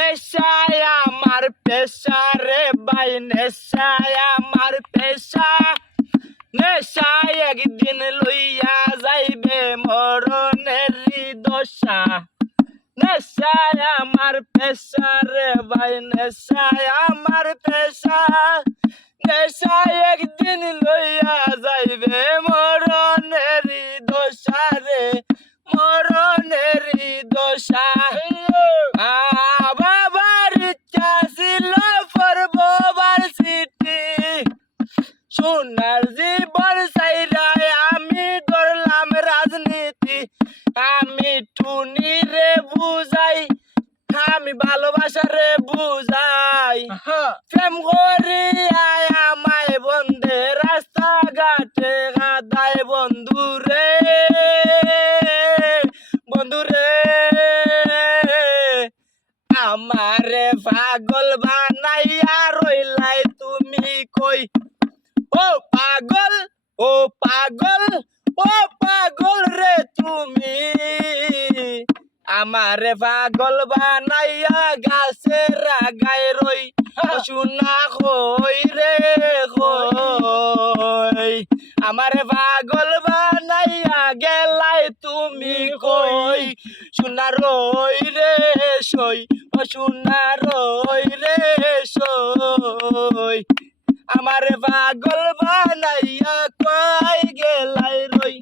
নেশায় আমার পেশা রে ভাই, নেশায় আমার পেশা। নেশায় একদিন লইয়া যাইবে মরণের দশা। নেশায় আমার পেশা রে ভাই, নেশায় আমার পেশা। নেশায় একদিন লইয়া যাইবে মরণের দশা রে, মরণের দশা। বাবার ইচ্ছা ছিল পড়বো ভার্সিটি, সোনার জীবন চাইরাই আমি ধরলাম রাজনীতি। আমি টুনি রে বুঝাই, আমি ভালোবাসা রে বুঝাই। প্রেম করি আমায় বন্ধে রাস্তা ঘাটে গাদায় বন্ধু রে, বন্ধু রে। আমারে পাগল বানাইয়া রইলাই তুমি কই? ও পাগল, ও পাগল, ও পাগল রে তুমি। আমারে পাগল বানাইয়া গাছের আগায় রই, শুনা কই রে কই। আমারে পাগল বানাইয়া গেলাই তুমি কই? শুনা রই রে সই, ও শুনা রই রে সই। আমারে পাগল বানাইয়া কই গেলাই রই।